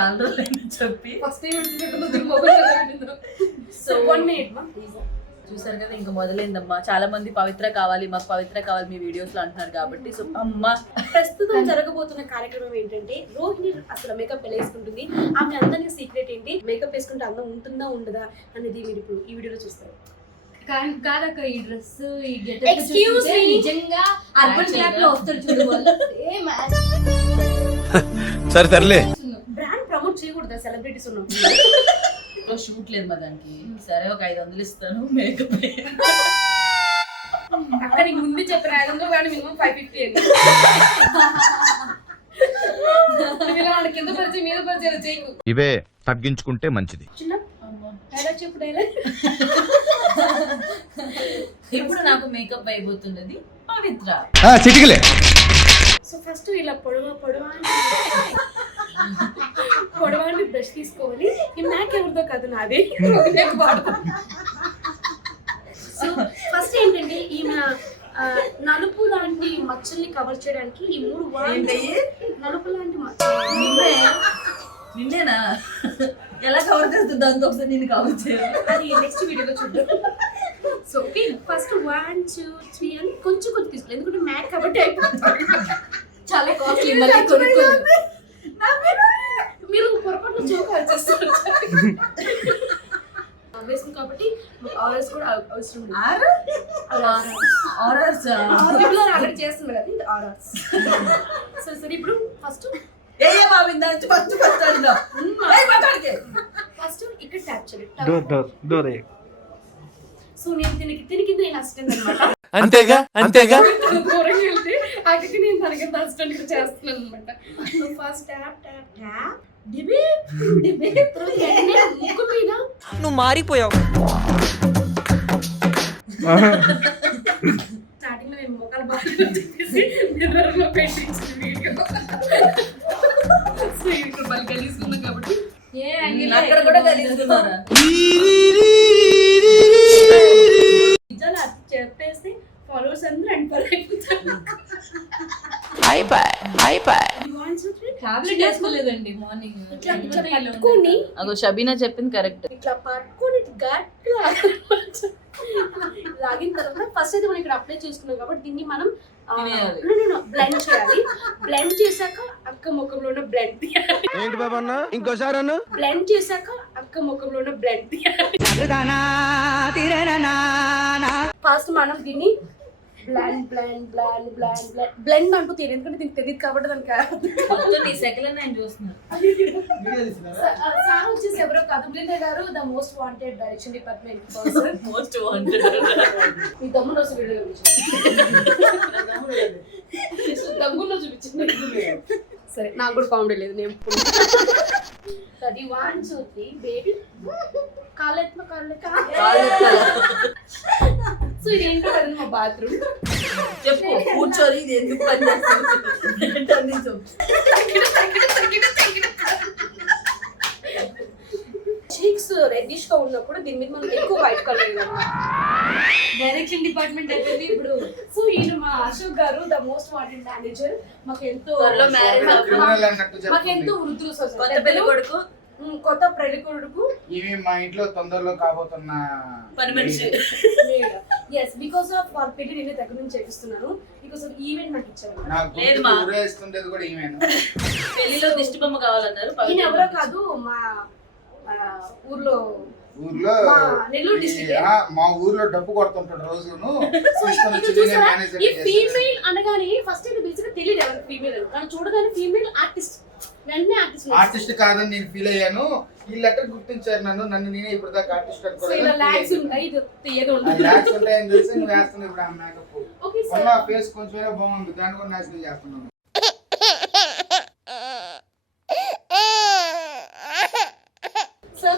చాలా రోజులు చెప్పి ఫస్ట్ సో 1 minute మా చూసారు కదా, ఇంకా మొదలైందమ్మా. చాలా మంది పవిత్ర కావాలి, మాకు పవిత్ర కావాలి మీ వీడియోస్ లో అంటున్నారు కాబట్టి. సో అమ్మా, ప్రస్తుతం జరగబోతున్న కార్యక్రమం ఏంటంటే రోహిణి అసలు మేకప్ ఎలా వేసుకుంటుంది, ఆమె అందరినీ సీక్రెట్ ఏంటి, మేకప్ వేసుకుంటే అందం ఉంటుందా ఉండదా అనేది మీరు ఇప్పుడు ఈ వీడియోలో చూస్తారు. కాదక్క, ఈ డ్రెస్ ఈ గెటప్ Excuse me. నిజంగా అర్బన్ క్లాప్ లో వస్తారు చూడు వాళ్ళు. సరే తరలే. బ్రాండ్ ప్రమోట్ చేయకూడదా సెలబ్రిటీస్ ఉన్నాం. షూట్ లేదు మా దానికి. సరే ఒక 500 ఇస్తాను మేకప్. అక్కడ నీకు ముందు చెప్పిన 500 కానీ మినిమం 550 అండి. ఇలా వాళ్ళ కింద పరిచయం మీద పరిచయం చేయకు. ఇవే తగ్గించుకుంటే మంచిది. చిన్న డైలాగ్ చెప్పు డైలాగ్. ఇప్పుడు నాకు మేకప్ అయిపోతున్నది పవిత్ర. చిటికలే. సో ఫస్ట్ ఇలా పొడవాన్ని బ్రష్ తీసుకోవాలి. ఈ మ్యాక్ ఎవరిదో కాదు, నాది. సో ఫస్ట్ ఏంటంటే ఈమె నలుపు లాంటి మచ్చల్ని కవర్ చేయడానికి ఈ 3 వాయిస్ నలుపు లాంటి మచ్చలు. నిన్నేనా ఎలా కవర్ చేస్తుంది? దాంతో ఒకసారి నేను కవర్ చేయాలి. అది నెక్స్ట్ వీడియోలో చూద్దాం. సో ఓకే, ఫస్ట్ 1 2 3 అని కొంచెం కొంచెం తీసుకోవాలి, ఎందుకంటే మ్యాక్ కాబట్టి అయిపోతుంది. చాలా కాస్ట్లీ, మళ్ళీ కొనుక్కోలేదు. మీరు పొరపాటున జోక్ చేస్తారు వేసుకుని కాబట్టి ఆర్డర్స్ కూడా అవసరం లేదు. ఆర్డర్స్ ఆర్డర్ చేస్తున్నారు కదా, ఇది ఆర్డర్స్. సో సరే, ఇప్పుడు ఫస్ట్ ఫస్ట్ ఇక్కడ ట్యాప్ చేయాలి. సో నేను దీనికి నేను అసిస్టెంట్ అనమాట. అంతేగా అంతేగా. దూరంగా వెళ్తే అక్కడికి నేను తనకి అసిస్టెంట్ చేస్తున్నాను అనమాట. ఫస్ట్ ట్యాప్ ట్యాప్ ట్యాప్ డిబే డిబే ముక్కు మీద. నువ్వు మారిపోయావు. స్టార్టింగ్ లో నేను మొక్కలు బాగా చెప్పేసి మిర్రర్లో పెట్టించిన వీడియో. సో ఇక్కడ మళ్ళీ కలిసుకున్నాం కాబట్టి అక్కడ కూడా కలిసుకున్నారా? నిజాలు చెప్పేస్తే ఫాలోవర్స్ అందరూ అయిపోతారు. టాబ్లెట్ వేసుకోలేదండి మార్నింగ్. ఇట్లా పట్టుకొని అగో షబీనా చెప్పింది కరెక్ట్. ఇట్లా పట్టుకొని గట్టిగా లాగిన తర్వాత ఫస్ట్ అయితే మనం ఇక్కడ అప్లై చేసుకున్నాం కాబట్టి దీన్ని మనం బ్లెండ్ చేయాలి. బ్లెండ్ చేశాక అక్క ముఖంలో ఉన్న బ్లెండ్ తీయాలి. ఏంటి బాబా అన్న ఇంకోసారి అన్న. బ్లెండ్ చేశాక అక్క ముఖంలో ఉన్న బ్లెండ్ తీయాలి. ఫస్ట్ మనం దీన్ని blend blend blend blend blend blend అంటూ తెలియదు, ఎందుకంటే దీనికి తెలియదు కాబట్టి దానికి మొత్తం నీ సెకండ్ నేను చూస్తున్నాను. సార్ వచ్చేసి ఎవరో కాదు, బృంద గారు, the most wanted direction department person. Most wanted. మీ తమ్ముడు వస్తే వీడియో తమ్ముళ్ళు చూపించింది. సరే, నాకు కూడా కామెడీ లేదు. నేను అది 1 2 3 బేబీ కాళ్ళెత్మ సో ఇది ఏంటో కదా మా బాత్రూమ్. చెప్పు కూర్చొని ఇది ఎందుకు పని చేస్తుంది? చీక్స్ రెడ్డిష్ గా ఉన్నప్పుడు దీని మీద మనం ఎక్కువ వైట్ కలర్ డైరెక్షన్ డిపార్ట్మెంట్ అయిపోయింది ఇప్పుడు. సో ఈయన మా Ashok garu, the most wanted manager. మాకెంతో వృద్ధులు కొత్త పెళ్లి కొడుకు, కొత్త పెళ్లి కొడుకు. ఇవి మా ఇంట్లో తొందరలో కాబోతున్న పని మనిషి. ఎస్, బికాస్ ఆఫ్ వాళ్ళ పెళ్లి నేను దగ్గర నుంచి చేపిస్తున్నాను. బికాస్ ఆఫ్ ఈవెంట్ నాకు ఇచ్చారు. లేదు మా ఊరేస్తుండేది కూడా ఈమెను. పెళ్లిలో దిష్టి బొమ్మ కావాలన్నారు. ఈయన ఎవరో కాదు, మా ఊర్లో నెల్లూరు డిస్ట్రిక్ట్. మా ఊర్లో డబ్బు కొడుతుంటాడు రోజును. ఫీమేల్ అనగానే ఫస్ట్ అయితే బేసిక్ గా తెలియదు ఎవరు ఫీమేల్ అని, కానీ చూడగానే ఫీమేల్ ఆర్టిస్ట్, వెంటనే ఆర్టిస్ట్ కాదని నేను ఫీల్ అయ్యాను. ఈ లెటర్ గుర్తించారు నన్ను నేనే ఇప్పుడు దాకా ఆర్టిస్ట్ ఉంటాయని తెలిసి నువ్వు వేస్తున్నావు ఇప్పుడు ఆ మేకప్. ఫేస్ కొంచెం బాగుంది, దాన్ని కూడా నాశనం చేస్తున్నాను.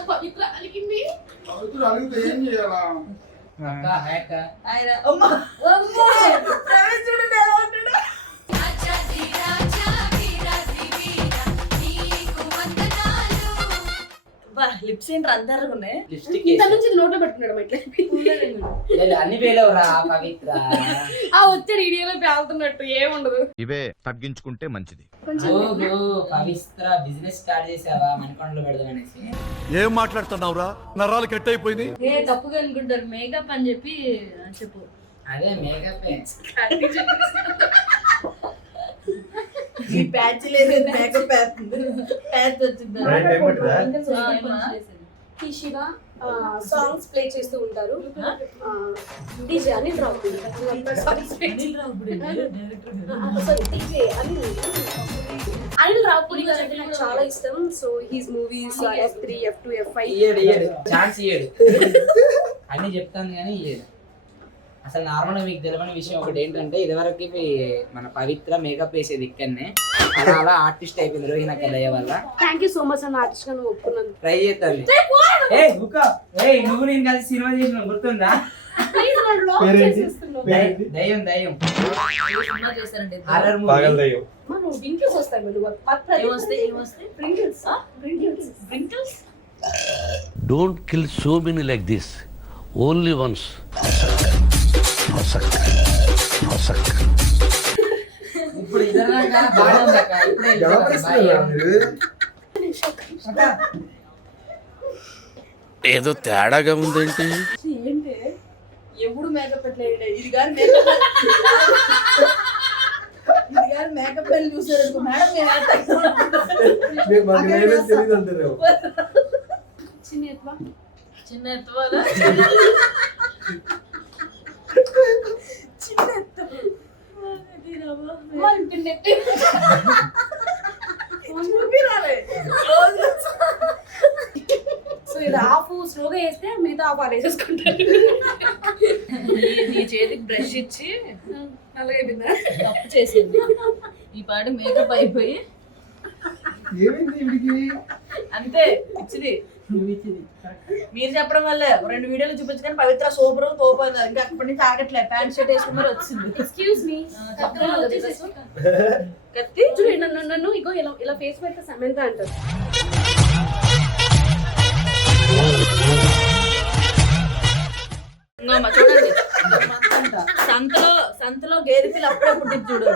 పవిత్ర అలిగింది. పవిత్ర అలిగితే ఏం చేయాలా? లిప్స్ ఏంటి అందరు ఉన్నాయి. లిప్స్టిక్ ఇంత నుంచి నోట్లో పెట్టుకున్నాడు ఇట్లా అన్ని పేలవరా పవిత్ర. ఆ వచ్చే వీడియోలో పేలుతున్నట్టు ఏముండదు. ఇవే తగ్గించుకుంటే మంచిది. ఓహో పవిత్ర బిజినెస్ స్టార్ట్ చేసావా మనకొండలో పెడదామనేసి. ఏం మాట్లాడుతున్నావురా, నరాలు కట్ అయిపోయింది. తప్పుగా అనుకుంటారు మేకప్ అని చెప్పి చెప్పు. అదే మేకప్ ఈ ప్యాచ్ లేదు, మేకప్ ప్యాచ్ వచ్చింది. ఈ శివ సాంగ్స్ ప్లే చేస్తూ ఉంటారు. డీజే అనిల్ రావుపూడి అనిల్ రావుపూడి గారు అంటే నాకు చాలా ఇష్టం. So his movies F3, F2, F5 ఇయ్యడు ఛాన్స్ ఇయ్యడు. అన్ని చెప్తాను కానీ ఇయ్యడు. అసలు నార్మల్గా మీకు తెలియని విషయం ఒకటి ఏంటంటే, ఇదివరకు మన పవిత్ర మేకప్ వేసేది ఇక్కడనే, అలా ఆర్టిస్ట్ అయిపోయింది రోహిణి అక్క దయ వల్ల. థ్యాంక్ యూ సో మచ్ అన్న ఆర్టిస్ట్ గా నువ్వు ఒప్పుకున్నందుకు. ట్రై చేస్తాను. నువ్వు నేను కలిసి సినిమా చేసిన గుర్తుందా? దయ్యం దయ్యం సినిమా చేశారండి. Horror movie. నువ్వు వింకిల్స్ వస్తాయి Wrinkles? Don't kill so many like this. Only once. ఇప్పుడు ఇద్దరు బాగా ఉందక్క. ఇప్పుడే ఏదో తేడాగా ఉందేంటి? ఏంటి ఎప్పుడు మేకప్ పెట్టలేదు. ఇది కానీ మేకప్ వెళ్ళి చూసారు మేడం. చిన్న ఎత్తువాలా చిన్న ఎత్తు సో ఇది హాఫ్ స్లోగా వేస్తే మిగతా హాఫ్ ఆర్ వేసేసుకుంటారు. నీ చేతికి బ్రష్ ఇచ్చి తప్పు చేసింది. ఈ పాట మేకప్ అయిపోయి అంతే ఇచ్చింది. మీరు చెప్పడం వల్ల 2 వీడియోలు చూపించు కానీ పవిత్ర సూపర్ తోపు అన్నారు. ఇంకా అప్పటి నుంచి ఆగట్లేదు. ప్యాంట్ షర్ట్ వేసుకుని మరి వచ్చింది. ఎక్స్క్యూజ్ మీ కత్తి చూడు నన్ను ఇగో ఇలా ఫేస్ పెడితే సమంత అంటారు. ఇంకోమ్మ చూడండి, సంతలో గేదె పిల్ల అప్పుడే పుట్టింది చూడు.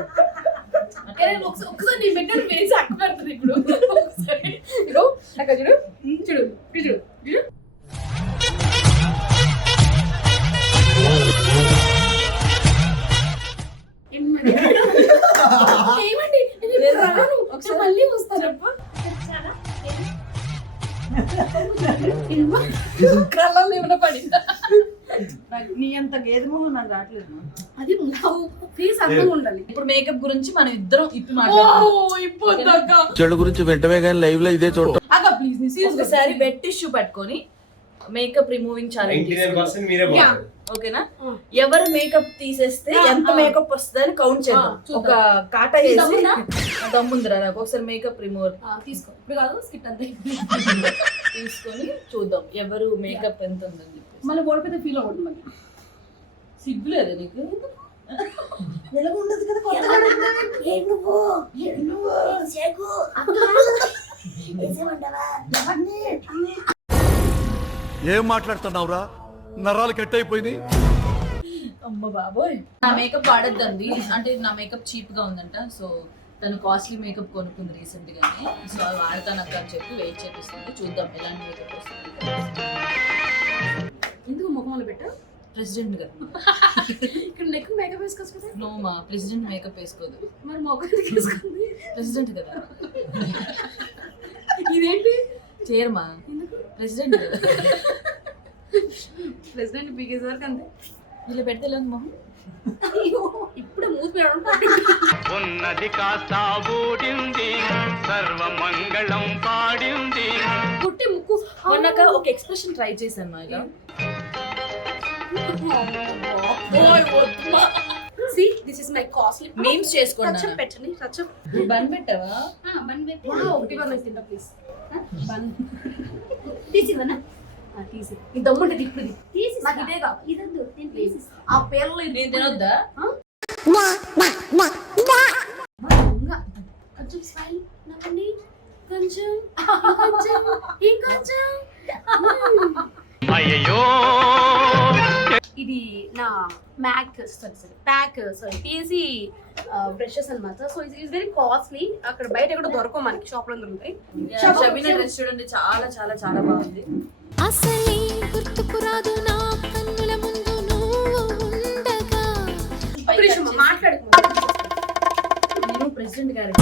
ఒకసారి నీ బిడ్డను వేసి అక్క పెడుతుంది. ఇప్పుడు ఇగో అక్క చూడు చూడు చూడు చూడు. ఏమండి ఒకసారి మళ్ళీ వస్తాను. కళ్ళల్లో ఏమైనా పడిందా? నీ అంత గేదె మొహం నాకు రావట్లేదు. అది ఫేస్ అందంగా ఉండాలి. ఇప్పుడు మేకప్ గురించి మనం ఇద్దరం ఇప్పి మాట్లాడుతున్నాం. చెడు గురించి వెంటనే కానీ లైవ్ లో ఇదే చూడటం. అక్క ప్లీజ్ ఒకసారి వెట్ టిష్యూ పట్టుకొని మేకప్ రిమూవింగ్ ఛాలెంజ్ ఓకేనా? ఎవరు మేకప్ తీసేస్తే ఎంత మేకప్ వస్తుంది అని కౌంట్ చేద్దాం. ఒక కాటా వేసి దమ్ముందిరా నాకు ఒకసారి మేకప్ రిమూవర్ తీసుకో. ఇప్పుడు కాదు స్కిట్ అంతే తీసుకొని చూద్దాం ఎవరు మేకప్ ఎంత ఉందని చెప్పి. మళ్ళీ ఓడిపోతే ఫీల్ అవ్వదు. మళ్ళీ సిగ్గులేదు నీకు? ఏం మాట్లాడుతున్నావురా, నరాలు కట్ అయిపోయింది. అమ్మ బాబోయ్, నా మేకప్ వాడద్దండి. అంటే నా మేకప్ చీప్ గా ఉందంట. సో తను కాస్ట్లీ మేకప్ కొనుక్కుంది రీసెంట్ గానే. సో అది వాడతాను అక్క అని చెప్పి వెయిట్ చేపిస్తుంది. చూద్దాం ఎలాంటి మేకప్ వస్తుంది. ఎందుకు ముఖంలో పెట్టా? ప్రెసిడెంట్ కదా ఇక్కడ నెక్ మేకప్ వేసుకోవచ్చు కదా. నో మా ప్రెసిడెంట్ మేకప్ వేసుకోదు. మరి ముఖం వేసుకుంది ప్రెసిడెంట్ కదా. ఇదేంటి చేయరమా, ప్రెసిడెంట్ కదా. ప్రెసిడెంట్ పీకేస్ వరకు అంతే. ఇలా పెడితే ఎలా ఉంది మొహం? ఇప్పుడే మూసి ఉన్నది కాస్త ఊడింది, సర్వమంగళం పాడింది. పుట్టి ముక్కు మొన్నక ఒక ఎక్స్ప్రెషన్ ట్రై చేశాను మా ఇలా. See, this is my costly. Memes చేసుకోండి. టచ్ పెట్టండి. టచ్ బన్ పెట్టావా? బన్ పెట్టి ఒకటి వన్ తింటా ప్లీజ్. బన్ తీసివనా? తీసి ఈ దమ్ముంటే ఇప్పుడు తీసి నాకు ఇదే కావాలి. ఇదందు నేను తీసి ఆ పేర్లు నేను తినొద్దా? కొంచెం స్మైల్ నవ్వండి. ఇంకొంచెం ఇంకొంచెం అయ్యో ఇది నా పిఎస్సి బ్రషెస్ అన్నమాట. So it's very costly. అక్కడ బయట ఎక్కడ దొరకవు మనకి, షాప్ లో దొరుకుతాయి. షబీనా డ్రెస్ చూడండి, చాలా చాలా చాలా బాగుంది. అసలే గుర్తుకురాదు నా కన్నుల ముందు నువ్వు ఉండగా. ఒక నిమిషం మాట్లాడుకో. నేను ప్రెసిడెంట్ గారు.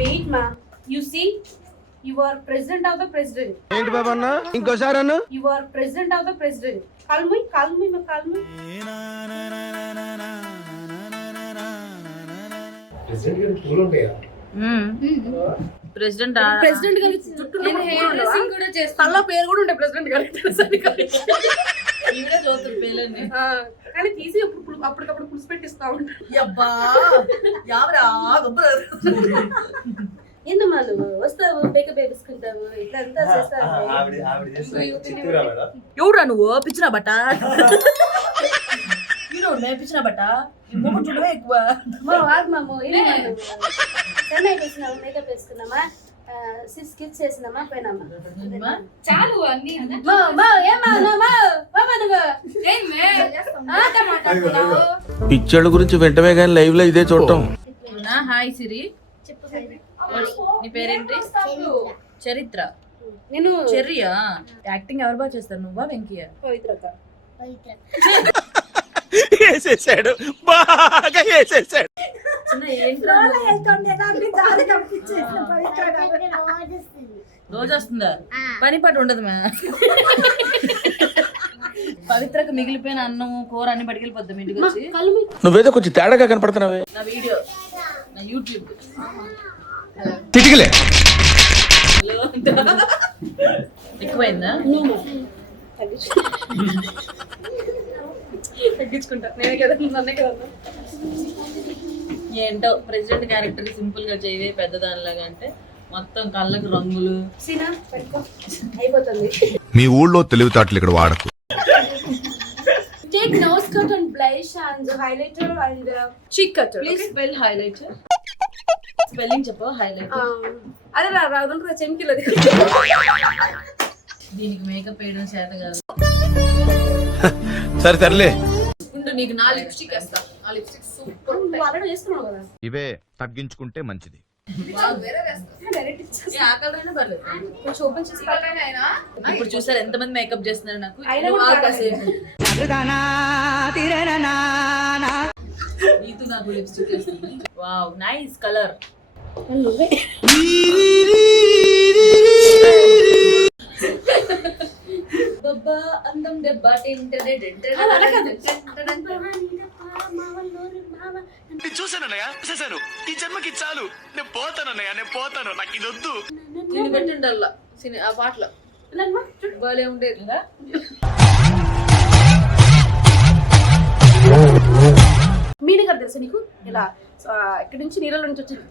వెయిట్ మా, you see you are president of the president. ఏంటి బాబా అన్న ఇంకోసారి అన్న you are president of the president. Call me మా కాల్మి. ప్రెసిడెంట్ ప్రెసిడెంట్ గారి చుట్టూ హెయిర్ డ్రెస్సింగ్ కూడా చేస్తాను. తల్ల పేరు కూడా ఉంటాయి ప్రెసిడెంట్ గారి. ఇంకా చూస్తారు పేర్లన్నీ. కానీ తీసి అప్పటికప్పుడు పులుసు పెట్టిస్తా ఉంటారు. అబ్బా యావరా గొప్ప. ఏందమ్మా నువ్వు వస్తావు, మేకప్ వేసుకుంటావు, ఇట్లా అంతా చేస్తావు. ఎవరా నువ్వు పిచ్చిన బట్ట? పిచ్చిన బట్ట చూడవే ఎక్కువ. చెన్నైకి వచ్చినాము, మేకప్ వేసుకున్నామా, 6 కిడ్స్ చేసినామా, పోయినామా. చాలు అన్ని పిక్చర్ల గురించి వెంటనే కానీ లైవ్ లో ఇదే చూడటం. హాయ్ సిరి, నీ పేరేంటి? చరిత్ర. నేను చెర్రియా? యాక్టింగ్ ఎవరు బాగా చేస్తారు, నువ్వా వెంకయ్య? పవిత్రక. వేసేసాడు, బాగా వేసేసాడు. రోజు వస్తుందా? పని పాటు ఉండదు మ్యా. పవిత్రకు మిగిలిపోయిన అన్నం కూర అన్ని పట్టుకెళ్ళిపోద్దాం ఇంటికి వచ్చి. నువ్వేదో కొంచెం తేడాగా కనపడుతున్నావే. నా వీడియో, నా యూట్యూబ్ తిటికలే ఎక్కువైందా? తగ్గించుకుంటా నేనే కదా, నన్నే కదా. ఏంటో ప్రెసిడెంట్ క్యారెక్టర్ సింపుల్ గా చేయవే పెద్ద దానిలాగా అంటే మొత్తం కళ్ళకు రంగులు. సీనా పెట్టుకో, అయిపోతుంది. మీ ఊళ్ళో తెలివితేటలు ఇక్కడ వాడకు. Take nose cut and blush and highlighter and cheek cutter. Please spell highlighter. Spelling చెప్పు. హైలైటర్ అదే రాదు చెంకిలది. దీనికి మేకప్ వేయడం చేత కాదు. సరే సర్లే. నీకు నా లిప్స్టిక్ వేస్తా. నా లిప్స్టిక్ సూపర్. ఆల్రెడీ వేసుకున్నావు కదా. ఇవే తగ్గించుకుంటే మంచిది. కొంచెం ఓపెన్ చేసి ఇప్పుడు చూసారు ఎంతమంది మేకప్ చేస్తున్నారు నాకు. అయినా కూడా నీతు నాకు లిప్స్టిక్ వేస్తుంది. Wow, nice colour. నువ్వే బబ్బా అందం దెబ్బ చూసాను ఈ జన్మకి చాలు, నేను పోతానన్నయ్య, నేను పోతాను, నాకు ఇది వద్దు. నేను పెట్టిండల్లా ఆ పాటలో బాలే ఉండేది కదా. మీని గారు తెలుసా నీకు? ఇలా ఇక్కడి నుంచి నీళ్ళలో నుంచి వచ్చింది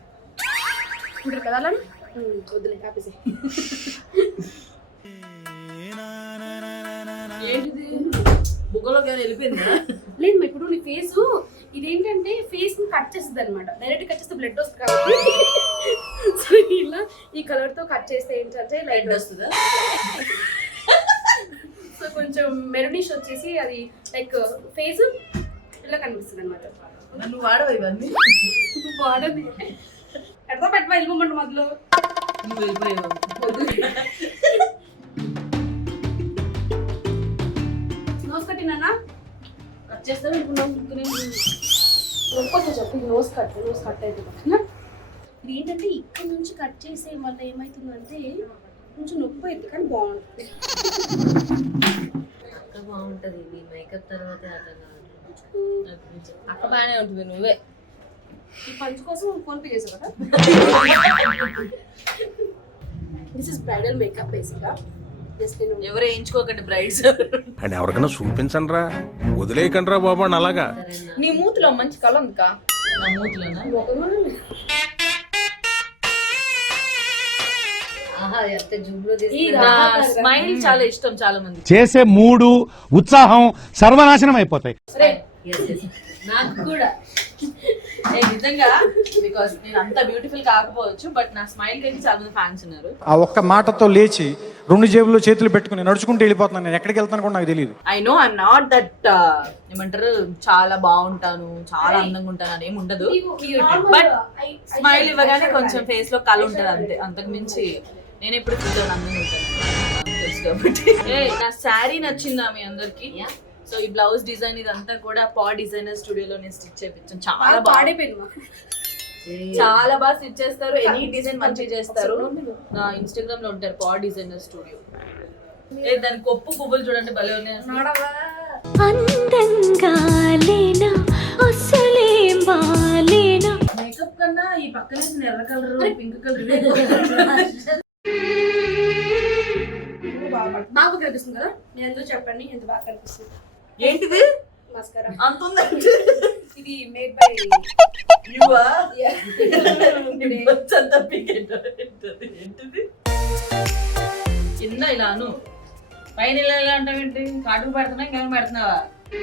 ఇక్కడ కదా. అలా వద్దులే ఆపేసి. ఏంటిది బుగ్గలోకి ఏమైనా వెళ్ళిపోయిందా? లేదు మా, ఇప్పుడు నీ ఫేస్ ఇదేంటంటే ఫేస్ ని కట్ చేస్తుంది అనమాట. డైరెక్ట్ కట్ చేస్తే బ్లడ్ వస్తుంది కాబట్టి సో ఇలా ఈ కలర్ తో కట్ చేస్తే ఏంటంటే లైట్ వస్తుందా? సో కొంచెం మెరూనిష్ వచ్చేసి అది లైక్ ఫేస్ ఇలా కనిపిస్తుంది అనమాట. నువ్వు వాడవు ఇవన్నీ? వాడది ఎట్లా పెట్టవా వెళ్ళిపోమంట మొదలు. నువ్వు వెళ్ళిపోయావు. నోస్ కట్టినా కట్ చేస్తావు ఇప్పుడు. కొంచెం చెప్పి నోస్ కట్ అయితే ఇది ఏంటంటే ఇక్కడ నుంచి కట్ చేసే వల్ల ఏమవుతుందంటే కొంచెం నొప్పి అవుతుంది కానీ బాగుంటుంది. అక్క బాగుంటది నీ మేకప్ తర్వాత. అక్క బాగానే ఉంటుంది. నువ్వే ఈ పంచ్ కోసం ఫోన్ పే చేసావు కదా. దిస్ ఇస్ బ్రైడల్ మేకప్ బేసిక్గా. జస్ట్ నేను ఎవరు వేయించుకోకండి బ్రైడ్స్. అని ఎవరికైనా చూపించండి రా, వదిలేయకండి రా బాబా అని. అలాగా నీ మూతిలో మంచి కళ ఉంది కా. నా మూతిలోనా? ఆహా ఎంత జుబ్లో నా స్మైల్ చాలా ఇష్టం చాలా మంది. చేసే మూడు ఉత్సాహం సర్వనాశనం అయిపోతాయి. సరే నాకు కూడా నిజంగా బికాస్ నేను అంత బ్యూటిఫుల్ కాకపోవచ్చు బట్ నా స్మైల్ కి చాలా మంది ఫ్యాన్స్ ఉన్నారు. ఆ ఒక్క మాటతో లేచి 2 జేబుల్లో చేతులు పెట్టుకుని నడుచుకుంటూ వెళ్ళిపోతున్నాను. నేను ఎక్కడికి వెళ్తాను కూడా నాకు తెలియదు. I know I'm not that ఏమంటారు చాలా బాగుంటాను చాలా అందంగా ఉంటాను అని ఏమి ఉండదు. బట్ స్మైల్ ఇవ్వగానే కొంచెం ఫేస్ లో కళ ఉంటుంది అంతే. అంతకు మించి నేను ఎప్పుడు చూద్దాను అందంగా ఉంటాను తెలుసు కాబట్టి. నా శారీ నచ్చిందా మీ అందరికి? సో ఈ బ్లౌజ్ డిజైన్ ఇదంతా కూడా పా డిజైనర్ స్టూడియోలో నేను స్టిచ్ చేయించాను. చాలా బాగా స్టిచ్ చేస్తారు. ఎనీ డిజైన్ మంచిగా చేస్తారు. నా ఇన్స్టాగ్రామ్ లో ఉంటారు పా డిజైనర్ స్టూడియో. దాని కొప్పు పువ్వులు చూడండి భలే ఉన్నాయి. మేకప్ కన్నా ఈ పక్కన ఎర్ర కలర్ పింక్ కలర్ బాగా కనిపిస్తుంది కదా, నేను ఎందుకు చెప్పండి ఎంత బాగా కనిపిస్తుంది. ఏంటిది మస్కరా అంత ఉందండి. ఇది మేడ్ బై కింద ఇలాను పైన ఇలా అంటావేంటి? కాటుకు పెడుతున్నా ఇంకేమైనా పెడుతున్నావా?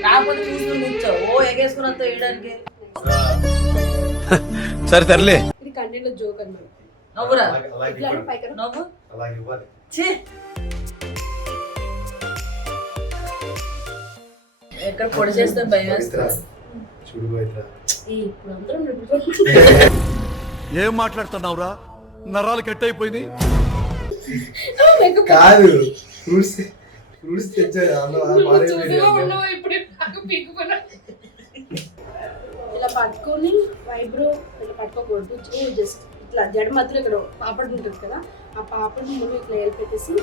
కాకపోతే చూసుకుని కూర్చో. ఓ ఎగేసుకుని వస్తా వేయడానికి. సరే తరలే. ఇది కంటెంట్ లో జోక్ అన్నమాట. నవ్వురా పైకరా నవ్వు. ఛీ ఎక్కడ పొడి చేస్తే భయం వేస్తా. ఏం మాట్లాడుతున్నావురా? నరాలు కట్ అయిపోయింది. కాదు ఫ్రూట్స్ తెచ్చారు. ఇలా పట్టుకొని వైబ్రో ఇలా పట్టుకోకూడదు. జస్ట్ ఇట్లా జడ మధ్యలో ఇక్కడ పాపడ్ ఉంటుంది కదా, ఆ పాపడ్ ముందు ఇట్లా ఏలు పెట్టేసి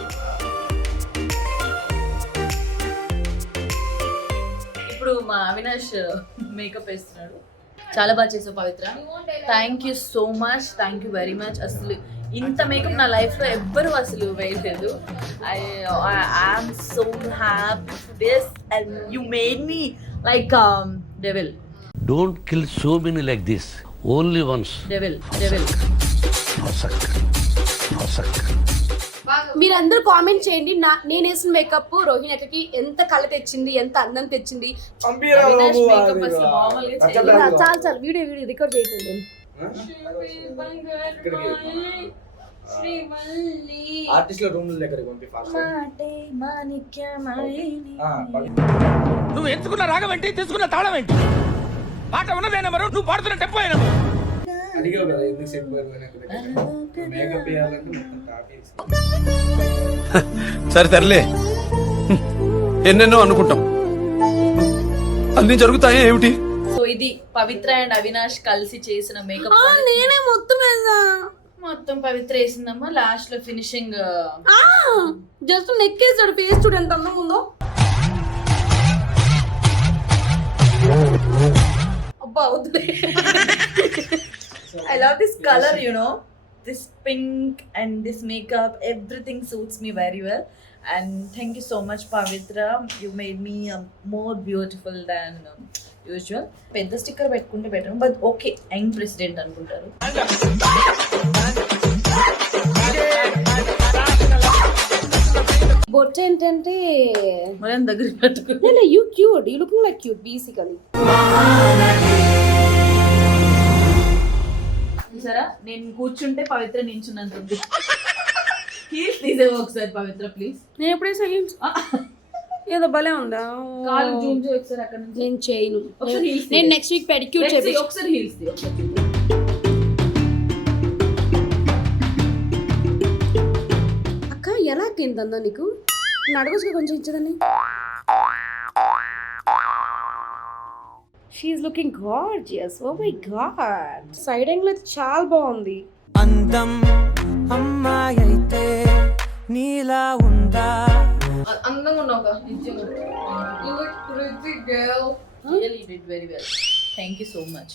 ఇప్పుడు మా అవినాష్ మేకప్ వేస్తున్నాడు. చాలా బాగా చేసావు Pavitra. Thank you so much. Thank you very much. అసలు ఇంత మేకప్ నా లైఫ్లో ఎవ్వరు అసలు వేయలేదు. I'm so happy for this and you made me like devil. Don't kill so many like this. Only once. Devil. మీరందరూ కామెంట్ చేయండి. నేను వేసిన మేకప్ రోహిణి అక్కకి ఎంత కళ తెచ్చింది, ఎంత అందం తెచ్చింది. అవినాష్ మేకప్ అసలు మామూలుగా చేయలేదు. చాలు వీడియో రికార్డ్ చేయండి. ఆర్టిస్ట్ లో రూమ్ దగ్గర నువ్వు ఎంచుకున్న రాగం ఏంటి, తీసుకున్న తాళం ఏంటి? పాట ఉన్నదే నెంబరు, నువ్వు పాడుతున్న టెంపో అయినా అడిగావు కదా ఎందుకు సెట్ మేకప్ వేయాలంటే మొత్తం కాపీ. సరే తరలే. ఎన్నెన్నో అనుకుంటాం, అన్ని జరుగుతాయి ఏమిటి? సో ఇది పవిత్ర అండ్ అవినాష్ కలిసి చేసిన మేకప్. నేనే మొత్తం పవిత్ర వేసిందమ్మా. లాస్ట్ లో ఫినిషింగ్ జస్ట్ నెక్ వేసాడు. ఫేస్ చూడు ఎంత అందం ఉందో. అబ్బా వద్దులే. I love this color, you know, this pink and this makeup, everything suits me very well. And thank you so much, Pavitra. You made me more beautiful than usual. Pedda sticker pettukunte better, but okay, I'm president anukuntaru. బొట్టు ఏంటంటే మనం దగ్గర పెట్టుకో. You cute, you looking like cute basically. చూసారా నేను కూర్చుంటే పవిత్ర నించున్నంత. Heels తీసేవో ఒకసారి పవిత్ర please. నేను ఎప్పుడే హీల్స్ ఏదో భలే ఉందా? కాలు జూమ్ చేయి ఒకసారి అక్కడ నుంచి. నేను చేయను. ఒకసారి నేను నెక్స్ట్ వీక్ పెడిక్యూర్ చేసి ఒకసారి హీల్స్ తీ. అక్క ఎలా కిందందా నీకు? నడవచ్చుగా కొంచెం ఇచ్చేదాన్ని. She's looking gorgeous. Oh my God. Side angle అయితే చాలా బాగుంది. అందం అమ్మాయి అయితే నీలా ఉందా? అందంగా ఉన్నావుగా నిజంగా. You look pretty girl. Really did very well. Thank you so much.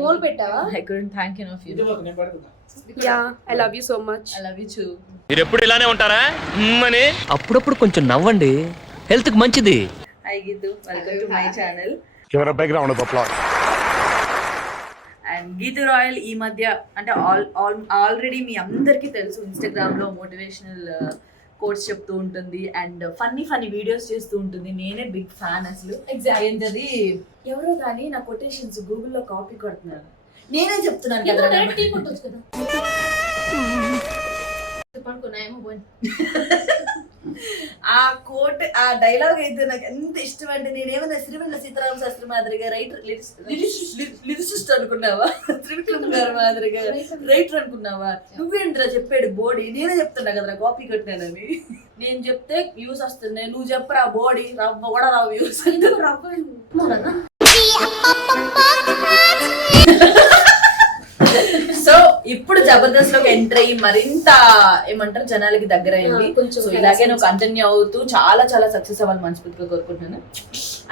Mole పెట్టావా? I couldn't thank enough you. Yeah I love you so much. I love you too. మీరు ఎప్పుడు ఇలానే ఉంటారా అని? అప్పుడప్పుడు కొంచెం నవ్వండి, హెల్త్ కి మంచిది. Hi Gitu, welcome to my channel. Camera background of applause. And Geethu Royal ఈ మధ్య అంటే ఆల్రెడీ మీ అందరికీ తెలుసు ఇన్స్టాగ్రామ్లో మోటివేషనల్ కోట్స్ చెప్తూ ఉంటుంది అండ్ ఫన్నీ వీడియోస్ చేస్తూ ఉంటుంది. నేనే బిగ్ ఫ్యాన్ అసలు. ఏంటది ఎవరో కానీ నా కొటేషన్స్ గూగుల్లో కాపీ కొడుతున్నారు. నేనే చెప్తున్నాను కదా. ఆ కోట్ ఆ డైలాగ్ అయితే నాకు ఎంత ఇష్టం అంటే నేనేమన్నా శ్రీవెల్ల సీతారామ శాస్త్రి మాదిరిగా లిరిసిస్ట్ అనుకున్నావా, త్రివిక్రమ్ గారు మాదిరిగా రైటర్ అనుకున్నావా? నువ్వేంట్రా చెప్పాడు బోడీ, నేనే చెప్తున్నా కదరా కాపీ కొట్టినానని. నేను చెప్తే వ్యూస్ వస్తున్నాయి, నువ్వు చెప్పరా బోడీ రవ్వ కూడా రావు వ్యూస్. సో ఇప్పుడు జబర్దస్త్ లోకి ఎంటర్ అయ్యి మరింత ఏమంటారు జనాలకి దగ్గర అయింది. సో ఇలాగే నువ్వు కంటిన్యూ అవుతూ చాలా చాలా సక్సెస్ అవ్వాలి మనస్ఫూర్తిగా కోరుకుంటున్నాను.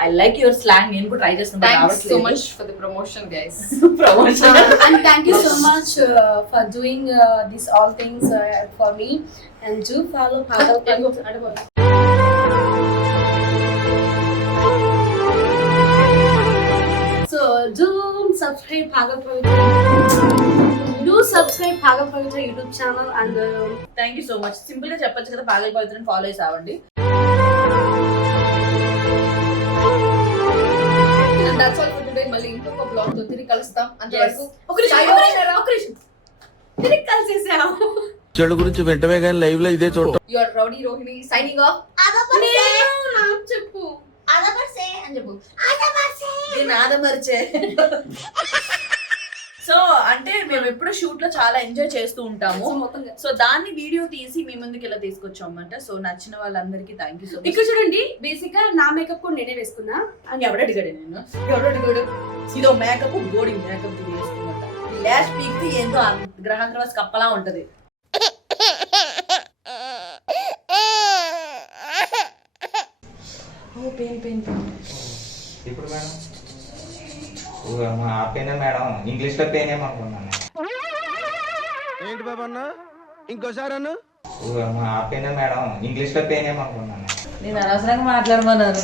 I like your slang. నేను కూడా ట్రై చేస్తున్నాను. Thanks so much for the promotion, guys. Promotion. And thank you so much for doing these all things for me. And do follow Pagal Pavitra. So do subscribe Pagal Pavitra. Do subscribe Pagal Pavitra YouTube channel and thank you so much. Simple గా చెప్పొచ్చు కదా, పాగల్ పవిత్రని follow చేసి అవ్వండి. And that's all for today. మళ్ళీ ఇంకొక blog తో తిరిగి కలుస్తాం. అంతవరకు తిరిగి కలిసేసాం. చెడు గురించి వెంటనే కానీ లైవ్ లో ఇదే చూడ. You are Rowdy Rohini signing off. చెప్పు అని చెప్పు. నేను ఆదమరిచే. సో అంటే మేము ఎప్పుడు షూట్ లో చాలా ఎంజాయ్ చేస్తూ ఉంటాము. సో దాన్ని వీడియో తీసి మీ ముందుకు ఇలా తీసుకొచ్చాం అన్నమాట. సో నచ్చిన వాళ్ళందరికీ థ్యాంక్ యూ సో మచ్. ఇక్కడ చూడండి, బేసిక్ గా నా మేకప్ కూడా నేనే వేసుకున్నా. అని ఎవడడిగాడు నేను? ఎవడడిగాడు? ఇదో మేకప్ బోర్డింగ్ మేకప్ వేసుకున్నట్ట. లాస్ట్ వీక్ ఏందో గ్రహాంధ్రవాస్ కప్పలా ఉంటది. ఇప్పుడు మేడం ఆపేనా మేడం? ఇంగ్లీష్ లో పెయిన్ ఏమనుకున్నాను. ఏంటి బాబా అన్న ఇంకోసారి అన్న ఆపేనా మేడం? ఇంగ్లీష్ లో పెయిన్ ఏమనుకున్నాను. నేను అనవసరంగా మాట్లాడమన్నాను.